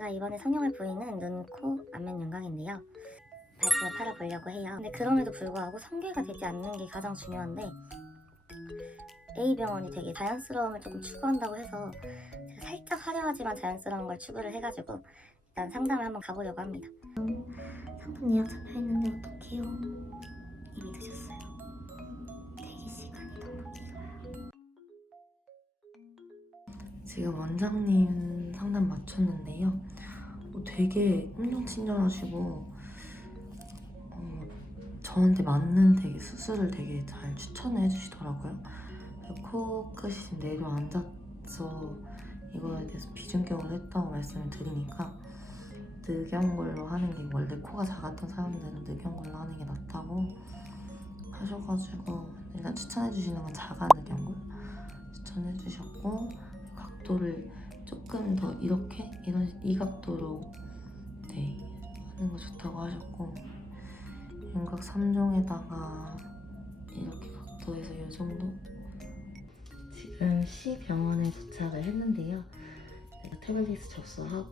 제가 이번에 성형할 부위는 눈, 코, 안면 윤곽인데요. 발품을 팔아보려고 해요. 근데 그럼에도 불구하고 성계가 되지 않는 게 가장 중요한데 A병원이 되게 자연스러움을 조금 추구한다고 해서 제가 살짝 화려하지만 자연스러운 걸 추구를 해가지고 일단 상담을 한번 가보려고 합니다. 상담 예약 잡혀있는데 어떡해요? 이미 늦었어요. 대기 시간이 너무 길어요. 지금 원장님 상담 마쳤는데요. 되게 엄청 친절하시고 저한테 맞는 되게 수술을 되게 잘 추천해 주시더라고요. 코끝이 지금 내려앉아서 이거에 대해서 비중격을 했다고 말씀을 드리니까 늑연골로 하는 게 원래 코가 작았던 사람들은 늑연골로 하는 게 낫다고 하셔가지고 일단 추천해 주시는 건 자가 늑연골 추천해 주셨고 각도를 조금 더 이렇게 이 각도로 하는 거 좋다고 하셨고 윤곽 3종에다가 이렇게 각도에서 이 정도. 지금 시병원에 도착을 했는데요. 태블릿 접수하고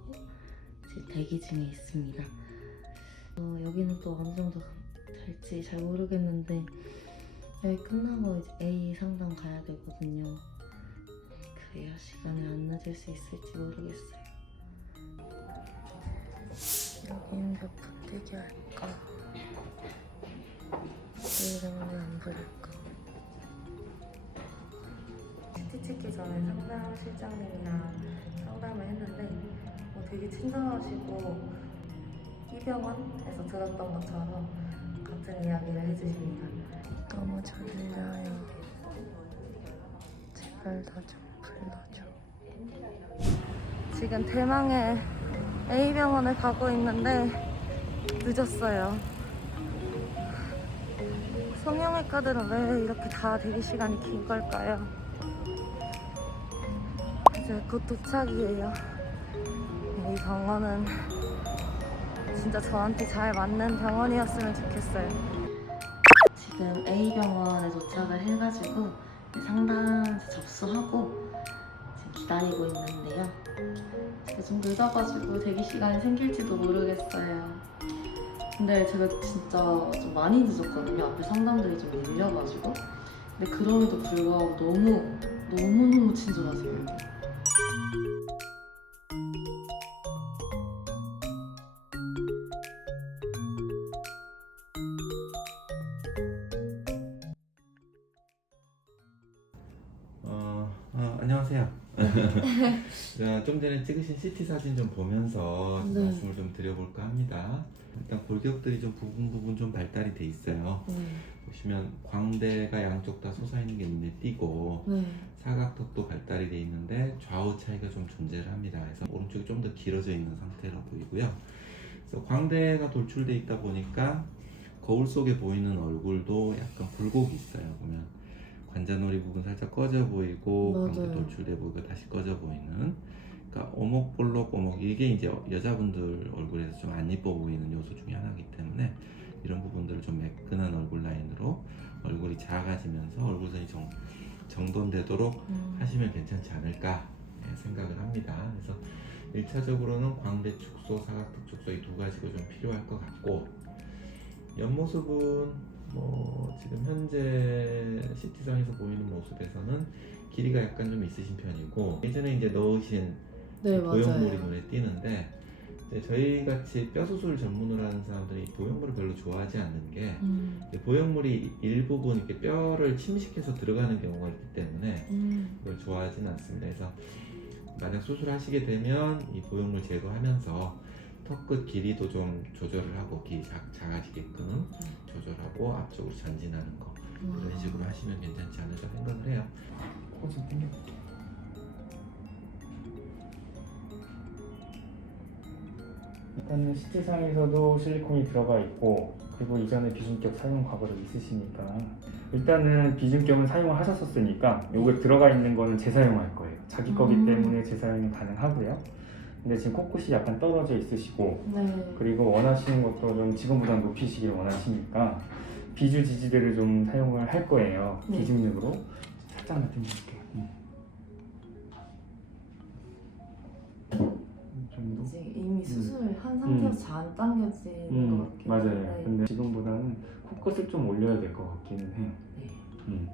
지금 대기 중에 있습니다. 여기는 또 어느 정도 될지 잘 모르겠는데 여기 끝나고 이제 A 상담 가야 되거든요. 그래야 시간이 안 늦을 수 있을지 모르겠어요. 여기는 몇 분 대기 할까? 이름은 안 부를까? CT 찍기 전에 상담 실장님이랑 상담을 했는데 되게 친절하시고 이병원에서 들었던 것처럼 같은 이야기를 해주십니다. 너무 졸려요. 제발 나 좀 불러줘. 지금 대망의 A병원을 가고 있는데 늦었어요. 성형외과들은 왜 이렇게 다 대기 시간이 긴 걸까요? 이제 곧 도착이에요. 이 병원은 진짜 저한테 잘 맞는 병원이었으면 좋겠어요. 지금 A병원에 도착을 해가지고 상담 접수하고 지금 기다리고 있는데요. 제가 좀 늦어가지고 대기 시간이 생길지도 모르겠어요. 근데 제가 진짜 좀 많이 늦었거든요. 앞에 상담들이 좀 밀려가지고. 근데 그럼에도 불구하고 너무너무 친절하세요. 안녕하세요. 좀 전에 찍으신 CT 사진 좀 보면서 좀 말씀을 좀 드려볼까 합니다. 일단 골격들이 좀 부분 좀 발달이 돼 있어요. 보시면 광대가 양쪽 다 솟아있는 게 눈에 띄고 사각턱도 발달이 돼 있는데 좌우 차이가 좀 존재를 합니다. 그래서 오른쪽이 좀 더 길어져 있는 상태로 보이고요. 그래서 광대가 돌출돼 있다 보니까 거울 속에 보이는 얼굴도 약간 굴곡이 있어요. 보면 관자놀이 부분 살짝 꺼져 보이고 광대 돌출돼 보이고 다시 꺼져 보이는, 그러니까 오목볼록 오목, 이게 이제 여자분들 얼굴에서 좀 안 이뻐 보이는 요소 중에 하나이기 때문에 이런 부분들을 좀 매끈한 얼굴 라인으로 얼굴이 작아지면서 얼굴선이 정돈되도록 하시면 괜찮지 않을까 생각을 합니다. 그래서 1차적으로는 광대 축소, 사각턱 축소 이 두 가지가 좀 필요할 것 같고, 옆모습은 지금 현재 CT상에서 보이는 모습에서는 길이가 약간 좀 있으신 편이고, 예전에 이제 넣으신 보형물이 눈에 띄는데, 이제 저희 같이 뼈 수술 전문으로 하는 사람들이 보형물을 별로 좋아하지 않는 게 보형물이 일부분 이렇게 뼈를 침식해서 들어가는 경우가 있기 때문에 그걸 좋아하지는 않습니다. 그래서 만약 수술하시게 되면 이 보형물 제거하면서 턱끝 길이도 좀 조절을 하고 길이 작아지게끔 조절하고 앞쪽으로 전진하는 거, 이런 식으로 하시면 괜찮지 않을까 생각을 해요. 코좀 당겨볼게요. 일단은 CT상에서도 실리콘이 들어가 있고, 그리고 이전에 비중격 사용 과거도 있으시니까 일단은 비중격은 사용을 하셨었으니까 요게 들어가 있는 거는 재사용할 거예요. 자기 거기 때문에 재사용이 가능하고요. 근데 지금 코끝이 약간 떨어져 있으시고, 그리고 원하시는 것도 좀 지금보다 높이시길 원하시니까 비주 지지대를 좀 사용을 할 거예요. 비중력으로 살짝만 당겨볼게요. 이 정도? 이제 한 상태에서 잘 안 당겨지는 것 같아요. 맞아요. 네. 근데 지금보다는 코끝을 좀 올려야 될 것 같기는 해요. 네. 음.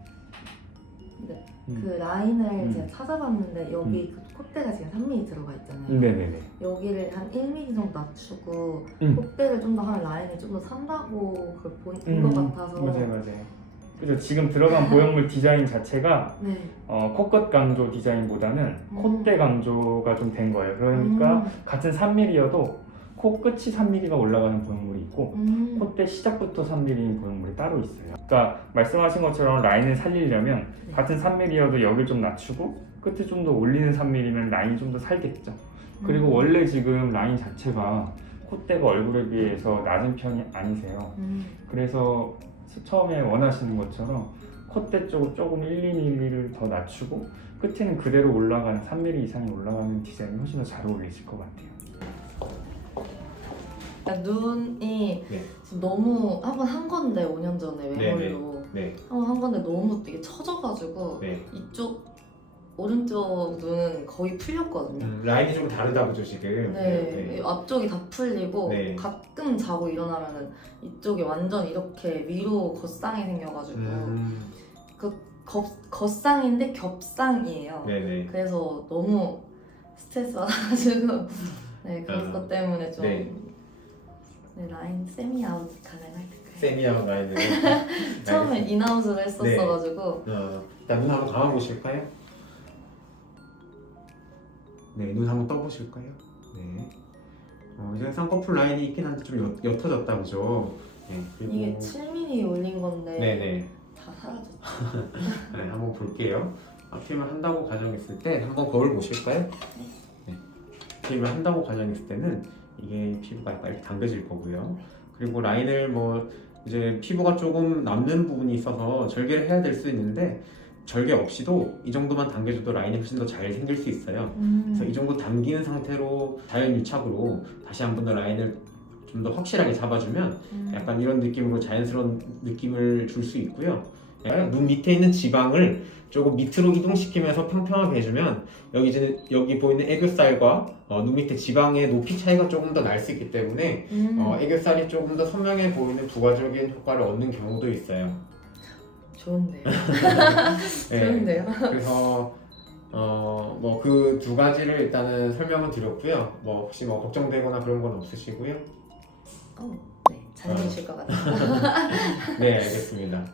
근데 음. 그 라인을 음. 제가 찾아봤는데 여기 그 콧대가 지금 3mm 들어가 있잖아요. 네네네. 여기를 한 1mm 정도 낮추고 음. 콧대를 좀 더 하면 라인이 좀 더 산다고 본 것 같아서. 맞아요. 그래서 지금 들어간 보형물 디자인 자체가 네. 코끝 강조 디자인보다는 콧대 강조가 좀 된 거예요. 그러니까 같은 3mm여도 코끝이 3mm가 올라가는 보형물이 있고 콧대 시작부터 3mm인 보형물이 따로 있어요. 그러니까 말씀하신 것처럼 라인을 살리려면 네. 같은 3mm여도 여기를 좀 낮추고 끝을 좀 더 올리는 3mm면 라인이 좀 더 살겠죠. 그리고 원래 지금 라인 자체가 콧대가 얼굴에 비해서 낮은 편이 아니세요. 그래서 처음에 원하시는 것처럼 콧대 쪽을 조금 1~2mm를 더 낮추고 끝에는 그대로 올라가는 3mm 이상이 올라가는 디자인이 훨씬 더 잘 어울리실 것 같아요. 눈이 네. 지금 너무 한 건데 5년 전에 외몰로 네. 한 건데 너무 되게 처져가지고 네. 이쪽 오른쪽 눈은 거의 풀렸거든요. 라인이 좀 다르다 보죠 지금. 네, 앞쪽이 다 풀리고 네. 가끔 자고 일어나면은 이쪽이 완전 이렇게 위로 겉상이 생겨가지고 겉상인데 겹상이에요. 네네. 그래서 너무 스트레스 받아가지고 네 그것 때문에 좀 네. 네, 라인 세미 아웃 가능할까요? 세미아웃 라인으로. 처음에 인아웃으로 했었어가지고 일단 눈 한번 감아보실까요? 네, 눈 한번 떠보실까요? 네. 이제 쌍꺼풀 라인이 있긴 한데 좀 옅어졌다 그죠? 네, 그리고 이게 7mm 올린 건데 네네. 다 사라졌죠. 네, 한번 볼게요. 피임을 한다고 가정했을 때 한번 거울 보실까요? 네. 피임을 한다고 가정했을 때는 이게 피부가 약간 이렇게 당겨질 거고요. 그리고 라인을 뭐 이제 피부가 조금 남는 부분이 있어서 절개를 해야 될 수 있는데 절개 없이도 이 정도만 당겨줘도 라인이 훨씬 더 잘 생길 수 있어요. 그래서 이 정도 당긴 상태로 자연 유착으로 다시 한 번 더 라인을 좀 더 확실하게 잡아주면 약간 이런 느낌으로 자연스러운 느낌을 줄 수 있고요. 눈 밑에 있는 지방을 조금 밑으로 이동시키면서 평평하게 해주면 여기 보이는 애교살과 눈 밑에 지방의 높이 차이가 조금 더 날 수 있기 때문에 애교살이 조금 더 선명해 보이는 부가적인 효과를 얻는 경우도 있어요. 좋은데요. 네. 좋은데요. 그래서 뭐 그 두 가지를 일단은 설명을 드렸고요. 뭐 혹시 뭐 걱정되거나 그런 건 없으시고요? 네, 잘 해주실 것 같아요. 네, 알겠습니다.